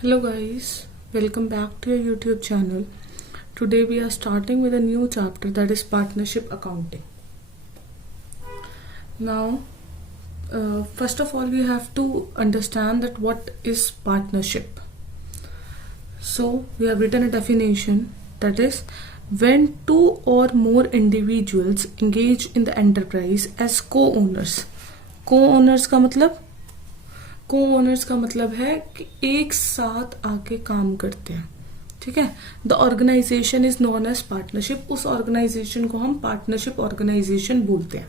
Hello guys, welcome back to your YouTube channel. Today we are starting with a new chapter, that is partnership accounting. Now, first of all we have to understand that what is partnership. So we have written a definition, that is when two or more individuals engage in the enterprise as co-owners. को-ओनर्स का मतलब है कि एक साथ आके काम करते हैं. ठीक है. The organisation is known as partnership. उस ऑर्गेनाइजेशन को हम पार्टनरशिप ऑर्गेनाइजेशन बोलते हैं.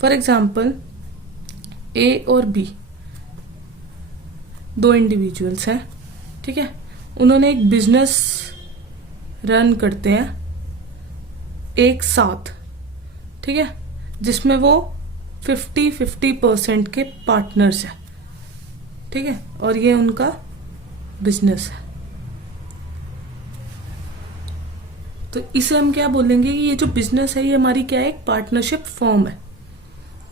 फॉर एग्जाम्पल ए और बी दो इंडिविजुअल्स हैं. ठीक है. उन्होंने एक बिजनेस रन करते हैं एक साथ. ठीक है. जिसमें वो 50-50% के पार्टनर्स हैं. ठीक है. और ये उनका बिजनेस है. तो इसे हम क्या बोलेंगे कि ये जो बिजनेस है ये हमारी क्या है, एक पार्टनरशिप फर्म है.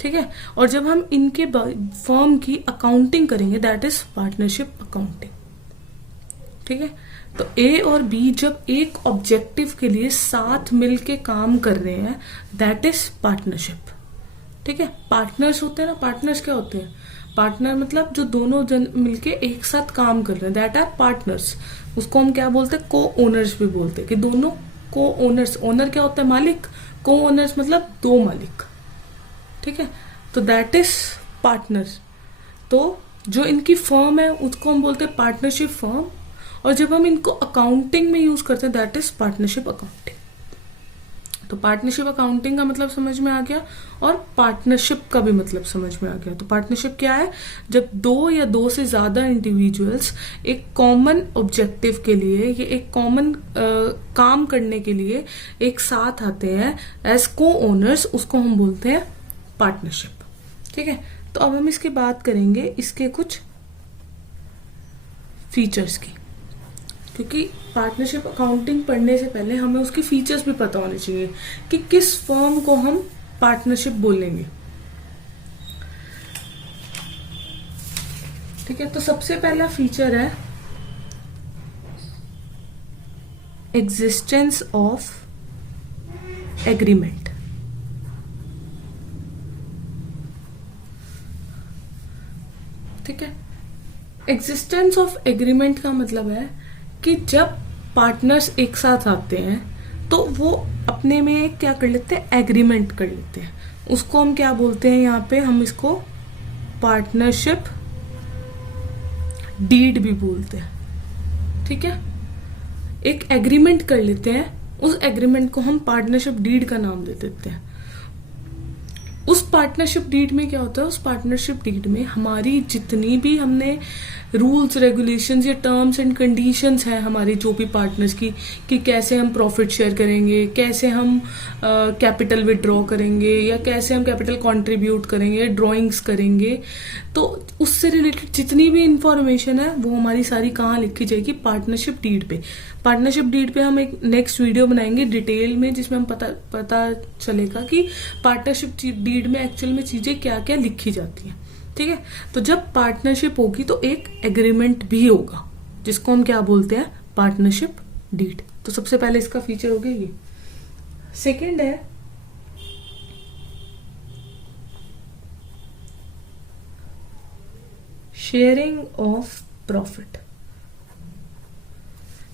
ठीक है. और जब हम इनके फर्म की अकाउंटिंग करेंगे दैट इज पार्टनरशिप अकाउंटिंग. ठीक है. तो ए और बी जब एक ऑब्जेक्टिव के लिए साथ मिलके काम कर रहे हैं दैट इज पार्टनरशिप. ठीक है. पार्टनर्स होते हैं ना. पार्टनर्स क्या होते हैं? पार्टनर मतलब जो दोनों जन मिलके एक साथ काम कर रहे हैं दैट आर पार्टनर्स. उसको हम क्या बोलते हैं, को ओनर्स भी बोलते हैं. कि दोनों को ओनर्स, ओनर क्या होता है, मालिक. को ओनर्स मतलब दो मालिक. ठीक है. तो दैट इज पार्टनर्स. तो जो इनकी फर्म है उसको हम बोलते हैं पार्टनरशिप फर्म. और जब हम इनको अकाउंटिंग में यूज करते हैं दैट इज पार्टनरशिप अकाउंटिंग. तो पार्टनरशिप अकाउंटिंग का मतलब समझ में आ गया और पार्टनरशिप का भी मतलब समझ में आ गया. तो पार्टनरशिप क्या है, जब दो या दो से ज्यादा इंडिविजुअल्स एक कॉमन ऑब्जेक्टिव के लिए या एक कॉमन काम करने के लिए एक साथ आते हैं एज को ओनर्स, उसको हम बोलते हैं पार्टनरशिप. ठीक है. तो अब हम इसकी बात करेंगे इसके कुछ फीचर्स की, क्योंकि पार्टनरशिप अकाउंटिंग पढ़ने से पहले हमें उसके फीचर्स भी पता होने चाहिए कि किस फर्म को हम पार्टनरशिप बोलेंगे. ठीक है. तो सबसे पहला फीचर है एग्जिस्टेंस ऑफ एग्रीमेंट. ठीक है. एग्जिस्टेंस ऑफ एग्रीमेंट का मतलब है कि जब पार्टनर्स एक साथ आते हैं तो वो अपने में क्या कर लेते हैं, एग्रीमेंट कर लेते हैं. उसको हम क्या बोलते हैं, यहाँ पे हम इसको पार्टनरशिप डीड भी बोलते हैं. ठीक है. एक एग्रीमेंट कर लेते हैं, उस एग्रीमेंट को हम पार्टनरशिप डीड का नाम दे देते हैं. उस पार्टनरशिप डीड में क्या होता है, उस पार्टनरशिप डीड में हमारी जितनी भी हमने रूल्स रेगुलेशंस या टर्म्स एंड कंडीशंस है हमारी जो भी पार्टनर्स की, कि कैसे हम प्रॉफिट शेयर करेंगे, कैसे हम कैपिटल विड्रॉ करेंगे या कैसे हम कैपिटल कंट्रीब्यूट करेंगे, ड्राइंग्स करेंगे, तो उससे रिलेटेड जितनी भी इंफॉर्मेशन है वो हमारी सारी कहाँ लिखी जाएगी, पार्टनरशिप डीड पे. पार्टनरशिप डीड पे हम एक नेक्स्ट वीडियो बनाएंगे डिटेल में, जिसमें हम पता चलेगा कि पार्टनरशिप डीड में एक्चुअल में चीजें क्या क्या लिखी जाती हैं. ठीक है. तो जब पार्टनरशिप होगी तो एक एग्रीमेंट भी होगा जिसको हम क्या बोलते हैं, पार्टनरशिप डीड. तो सबसे पहले इसका फीचर हो गया ये. सेकंड है sharing of profit.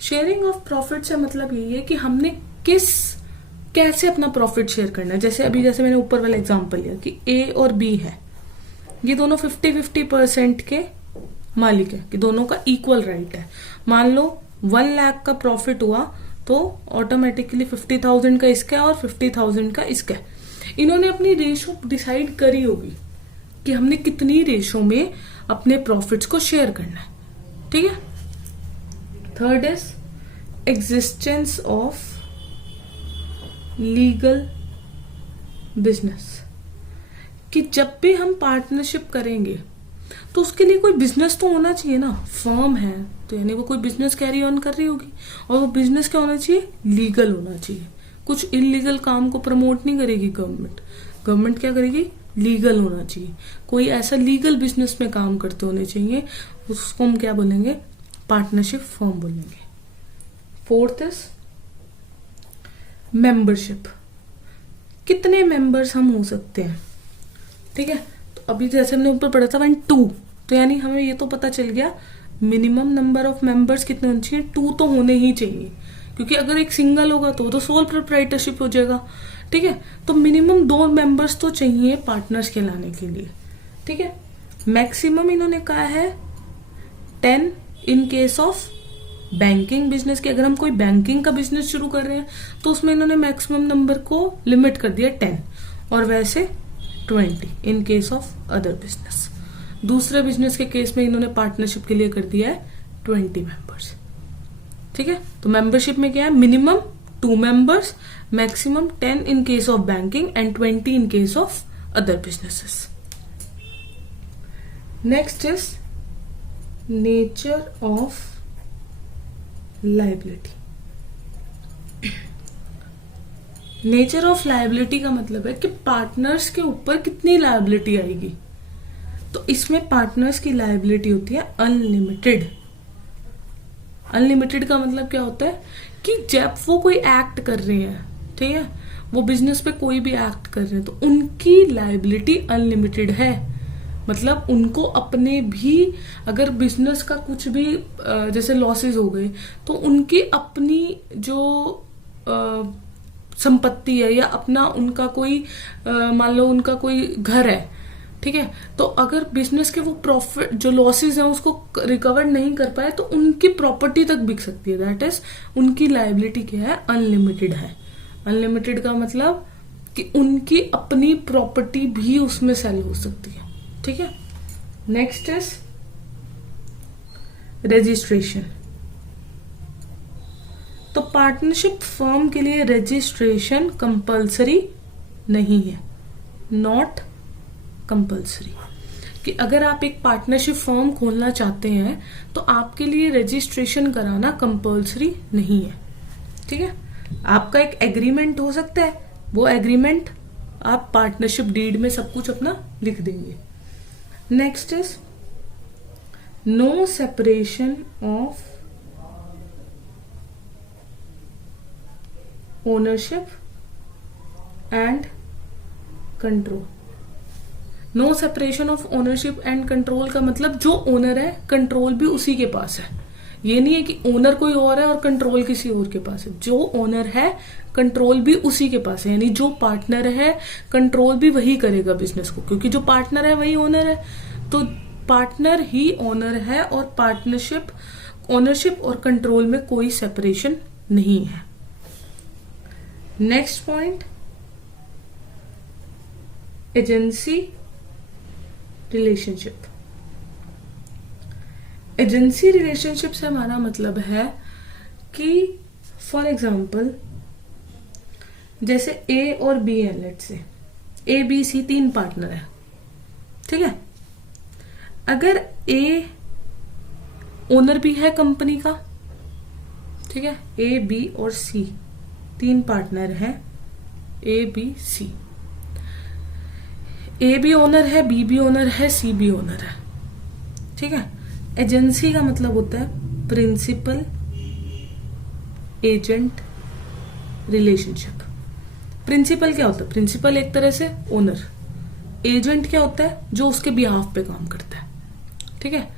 Sharing of profit से मतलब यही है कि हमने कैसे अपना प्रॉफिट शेयर करना है. जैसे मैंने ऊपर वाला एग्जांपल लिया कि ए और बी है, ये दोनों 50-50% के मालिक है, कि दोनों का इक्वल राइट है. मान लो 1 लाख का प्रॉफिट हुआ तो ऑटोमेटिकली 50,000 का इसका है और 50,000 का इसका है. इन्होंने अपनी रेशो डिसाइड करी होगी कि हमने कितनी रेशो में अपने प्रॉफिट्स को शेयर करना है. ठीक है. Third is existence of legal business. कि जब भी हम पार्टनरशिप करेंगे तो उसके लिए कोई बिजनेस तो होना चाहिए ना. फर्म है तो यानी वो कोई बिजनेस कैरी ऑन कर रही होगी, और वो बिजनेस क्या होना चाहिए, लीगल होना चाहिए. कुछ इलीगल काम को प्रमोट नहीं करेगी गवर्नमेंट क्या करेगी, लीगल होना चाहिए. कोई ऐसा लीगल बिजनेस में काम करते होने चाहिए, उसको हम क्या बोलेंगे, पार्टनरशिप फर्म बोलेंगे। फोर्थ इज मेंबरशिप, कितने मेंबर्स हम हो सकते हैं, ठीक है। तो अभी जैसे हमने ऊपर पढ़ा था 1 2, तो यानी हमें ये तो पता चल गया मिनिमम नंबर ऑफ मेंबर्स कितने होने चाहिए, 2 तो होने ही चाहिए, क्योंकि अगर एक सिंगल होगा तो सोल प्रोप्राइटरशिप हो जाएगा, ठीक है। तो मिनिमम 2 मेंबर्स तो चाहिए पार्टनर्स कहलाने के लिए, ठीक है। मैक्सिमम इन्होंने कहा है 10 in case of banking business, की अगर हम कोई बैंकिंग का बिजनेस शुरू कर रहे हैं तो उसमें इन्होंने मैक्सिमम नंबर को लिमिट कर दिया 10, और वैसे 20 in case of other business. दूसरे बिजनेस के केस में इन्होंने पार्टनरशिप के लिए कर दिया है 20 मेंबर्स, ठीक है। तो मेंबरशिप में क्या है, minimum 2 members, maximum 10 in case of banking and 20 in case of other businesses. Next is nature of liability. Nature of liability का मतलब है कि पार्टनर्स के ऊपर कितनी लायबिलिटी आएगी। तो इसमें पार्टनर्स की लायबिलिटी होती है अनलिमिटेड। अनलिमिटेड का मतलब क्या होता है कि जब वो कोई एक्ट कर रहे हैं, ठीक है, वो बिजनेस पे कोई भी एक्ट कर रहे हैं, तो उनकी लायबिलिटी अनलिमिटेड है। मतलब उनको अपने भी अगर बिजनेस का कुछ भी जैसे लॉसेस हो गए तो उनकी अपनी जो संपत्ति है या अपना उनका कोई मान लो उनका कोई घर है, ठीक है, तो अगर बिजनेस के वो प्रॉफिट जो लॉसेस हैं उसको रिकवर नहीं कर पाए तो उनकी प्रॉपर्टी तक बिक सकती है। दैट इज उनकी लायबिलिटी क्या है, अनलिमिटेड है। अनलिमिटेड का मतलब कि उनकी अपनी प्रॉपर्टी भी उसमें सेल हो सकती है, ठीक है। Next is registration. तो पार्टनरशिप फर्म के लिए रजिस्ट्रेशन कंपलसरी नहीं है, नॉट कंपलसरी। कि अगर आप एक पार्टनरशिप फर्म खोलना चाहते हैं तो आपके लिए रजिस्ट्रेशन कराना कंपलसरी नहीं है, ठीक है। आपका एक एग्रीमेंट हो सकता है, वो एग्रीमेंट आप पार्टनरशिप डीड में सब कुछ अपना लिख देंगे। Next is no separation of ownership and control. No separation of ownership and control का मतलब जो ओनर है कंट्रोल भी उसी के पास है। ये नहीं है कि ओनर कोई और है और कंट्रोल किसी और के पास है। जो ओनर है कंट्रोल भी उसी के पास है, यानी जो पार्टनर है कंट्रोल भी वही करेगा बिजनेस को, क्योंकि जो पार्टनर है वही ओनर है। तो पार्टनर ही ओनर है और पार्टनरशिप ओनरशिप और कंट्रोल में कोई सेपरेशन नहीं है। Next point, agency relationship. Agency relationship से हमारा मतलब है कि फॉर एग्जाम्पल जैसे ए और बी है, लेट से ए बी सी 3 पार्टनर है, ठीक है। अगर ए ओनर भी है कंपनी का, ठीक है, ए बी और सी 3 पार्टनर हैं, ए बी सी। ए भी ओनर है, बी भी ओनर है, सी भी ओनर है, ठीक है। एजेंसी का मतलब होता है प्रिंसिपल एजेंट रिलेशनशिप। प्रिंसिपल क्या होता है, प्रिंसिपल एक तरह से ओनर, एजेंट क्या होता है जो उसके बिहाफ पे काम करता है, ठीक है।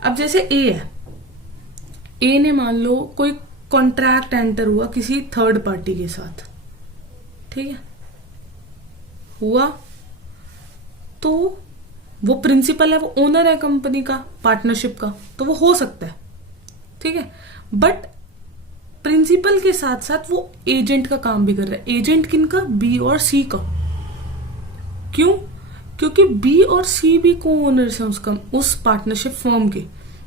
अब जैसे ए है, ए ने मान लो कोई कॉन्ट्रैक्ट एंटर हुआ किसी थर्ड पार्टी के साथ, ठीक है, हुआ तो वो प्रिंसिपल है, वो ओनर है कंपनी का, पार्टनरशिप का, तो वो हो सकता है, ठीक है। बट प्रिंसिपल के साथ साथ वो एजेंट का काम भी कर रहा है। एजेंट किनका, बी और सी का। क्यों, क्योंकि बी और सी भी को ओनर्स हैं उस पार्टनरशिप फर्म के।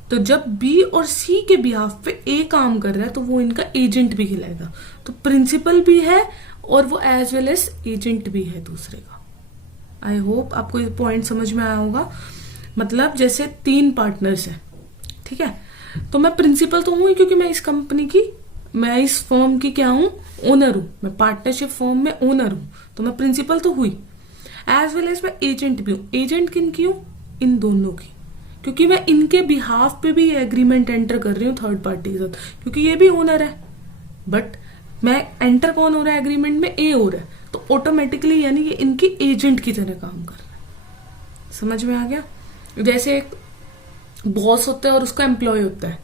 तो जब बी और सी के बिहाफ पे ए काम कर रहा है तो वो इनका एजेंट भी कहलाएगा। तो प्रिंसिपल भी है और वो एज वेल एज एजेंट भी है दूसरे का। आई होप आपको ये पॉइंट समझ में आया होगा। मतलब जैसे 3 पार्टनर्स हैं, ठीक है, तो मैं प्रिंसिपल तो हूं ही क्योंकि मैं इस कंपनी की, मैं इस फर्म की क्या हूं, ओनर हूं। मैं पार्टनरशिप फर्म में ओनर हूं, तो मैं प्रिंसिपल तो हुई, एज वेल एज मैं एजेंट भी हूं। एजेंट किन की हूं, इन दोनों की, क्योंकि मैं इनके बिहाफ पे भी एग्रीमेंट एंटर कर रही हूँ थर्ड पार्टी के साथ, क्योंकि ये भी ओनर है। बट मैं एंटर कौन हो रहा है एग्रीमेंट में? ए हो रहा है, तो ऑटोमेटिकली यानी ये इनकी एजेंट की तरह काम कर रहा है। समझ में आ गया? जैसे एक बॉस होता है और उसका एम्प्लॉय होता है।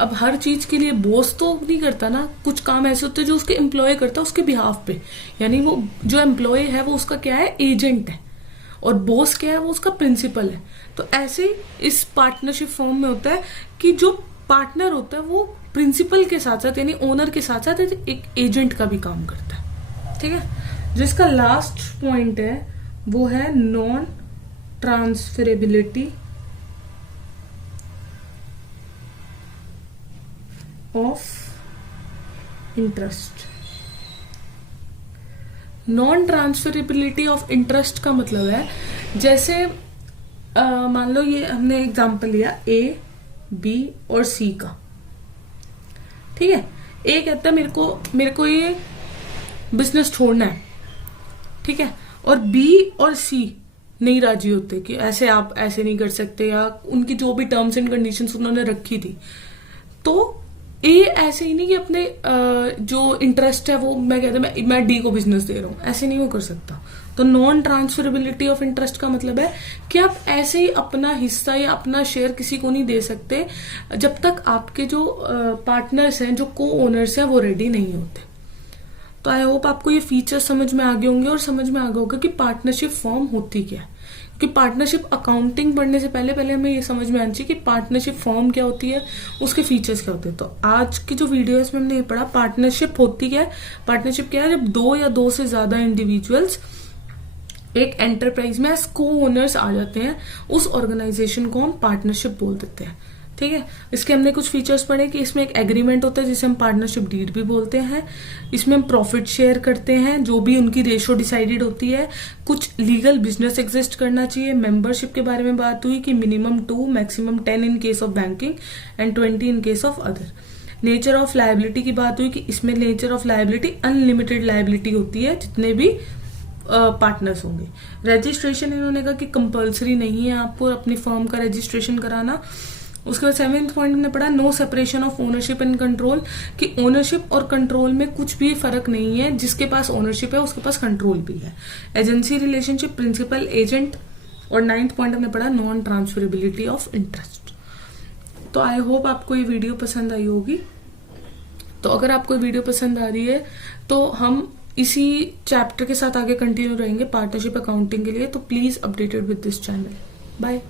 अब हर चीज के लिए बॉस तो नहीं करता ना, कुछ काम ऐसे होते हैं जो उसके एम्प्लॉय करता है उसके बिहाफ पे, यानी वो जो एम्प्लॉय है वो उसका क्या है? एजेंट है। और बॉस क्या है? वो उसका प्रिंसिपल है। तो ऐसे ही इस पार्टनरशिप फॉर्म में होता है कि जो पार्टनर होता है वो प्रिंसिपल के साथ साथ यानी ओनर के साथ साथ एक एजेंट का भी काम करता है। ठीक है। जिसका लास्ट पॉइंट है वो है non transferability of interest. Non transferability of interest का मतलब है, जैसे मान लो ये हमने एग्जांपल लिया ए, बी और सी का। ठीक है। ए कहता है मेरे को ये बिजनेस छोड़ना है। ठीक है। और बी और सी नहीं राजी होते कि ऐसे आप ऐसे नहीं कर सकते, या उनकी जो भी टर्म्स एंड कंडीशंस उन्होंने रखी थी। तो ए ऐसे ही नहीं कि अपने जो इंटरेस्ट है वो मैं कहता मैं डी को बिजनेस दे रहा हूं, ऐसे नहीं वो कर सकता। तो नॉन ट्रांसफरेबिलिटी ऑफ इंटरेस्ट का मतलब है कि आप ऐसे ही अपना हिस्सा या अपना शेयर किसी को नहीं दे सकते जब तक आपके जो पार्टनर्स हैं, जो को ओनर्स हैं, वो रेडी नहीं होते। तो आई होप आपको ये फीचर्स समझ में आ गए होंगे और समझ में आ गया होगा कि पार्टनरशिप फॉर्म होती क्या है। क्योंकि पार्टनरशिप अकाउंटिंग पढ़ने से पहले हमें ये समझ में आना चाहिए कि पार्टनरशिप फॉर्म क्या होती है, उसके फीचर्स क्या होते हैं। तो आज की जो वीडियो है इसमें हमने ये पढ़ा पार्टनरशिप होती क्या है। पार्टनरशिप क्या है? जब दो या दो से ज्यादा इंडिविजुअल्स एक एंटरप्राइज में एज को ओनर्स आ जाते हैं, उस ऑर्गेनाइजेशन को हम पार्टनरशिप बोल देते हैं। ठीक है। इसके हमने कुछ फीचर्स पढ़े कि इसमें एक एग्रीमेंट होता है जिसे हम पार्टनरशिप डीड भी बोलते हैं। इसमें हम प्रॉफिट शेयर करते हैं, जो भी उनकी रेशो डिसाइडेड होती है। कुछ लीगल बिजनेस एग्जिस्ट करना चाहिए। मेंबरशिप के बारे में बात हुई कि minimum 2 maximum 10 in case of banking and 20 in case of other. Nature of liability की बात हुई कि इसमें nature of liability unlimited liability होती है जितने भी पार्टनर्स होंगे। रजिस्ट्रेशन इन्होंने कहा कि कंपलसरी नहीं है आपको अपनी फर्म का रजिस्ट्रेशन कराना। उसके बाद 7th पॉइंट हमने पढ़ा no separation of ownership and control, कि ओनरशिप और कंट्रोल में कुछ भी फर्क नहीं है। जिसके पास ओनरशिप है उसके पास कंट्रोल भी है। Agency relationship, principal, agent. और 9th पॉइंट हमने पढ़ा नॉन ट्रांसफरेबिलिटी ऑफ इंटरेस्ट। तो आई होप आपको ये वीडियो पसंद आई होगी। तो अगर आपको ये वीडियो पसंद आ रही है तो हम इसी चैप्टर के साथ आगे कंटिन्यू रहेंगे पार्टनरशिप अकाउंटिंग के लिए। तो please updated with this channel. Bye.